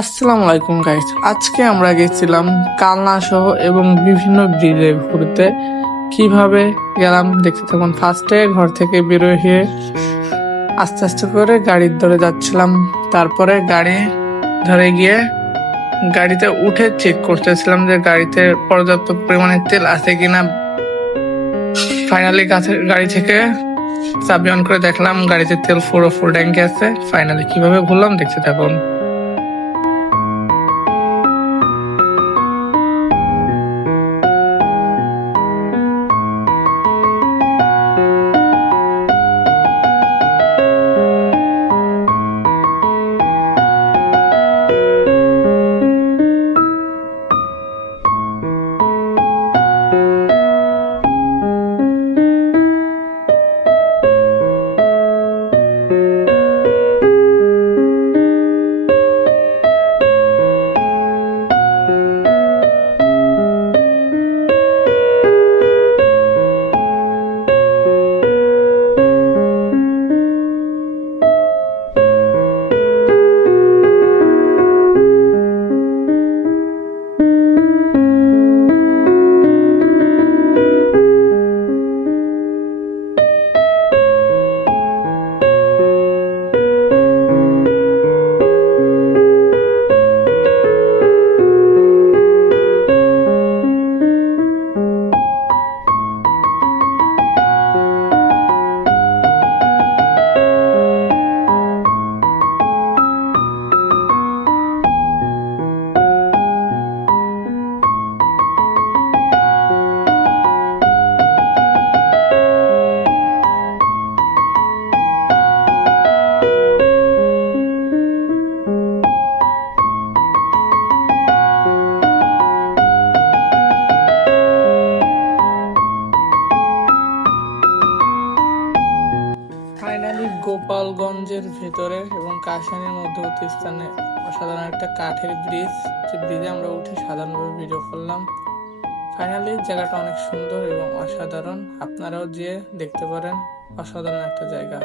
আসসালামু আলাইকুম গাইস, আজকে আমরা গেছিলাম কালনা সহ এবং বিভিন্ন ব্রিজে ঘুরতে। কিভাবে গেলাম দেখতে থাকুন। ফার্স্টে ঘর থেকে বের হয়ে আস্তে আস্তে করে গাড়ির ধরে যাচ্ছিলাম। তারপরে গাড়ি ধরে গিয়ে গাড়িতে উঠে চেক করতেছিলাম যে গাড়িতে পর্যাপ্ত পরিমাণে তেল আছে কিনা। ফাইনালি গাড়ি থেকে চাবি অন করে দেখলাম গাড়িতে তেল পুরো ফুল ট্যাঙ্কি আছে। ফাইনালি কিভাবে ঘুরলাম দেখতে থাকুন। ফাইনালি গোপালগঞ্জের ভেতরে এবং কাশানের মধ্যবর্তী স্থানে অসাধারণ একটা কাঠের ব্রিজ, যে ব্রিজে আমরা উঠে সাধারণভাবে ভিডিও করলাম। ফাইনালি জায়গাটা অনেক সুন্দর এবং অসাধারণ, আপনারাও যেয়ে দেখতে পারেন। অসাধারণ একটা জায়গা।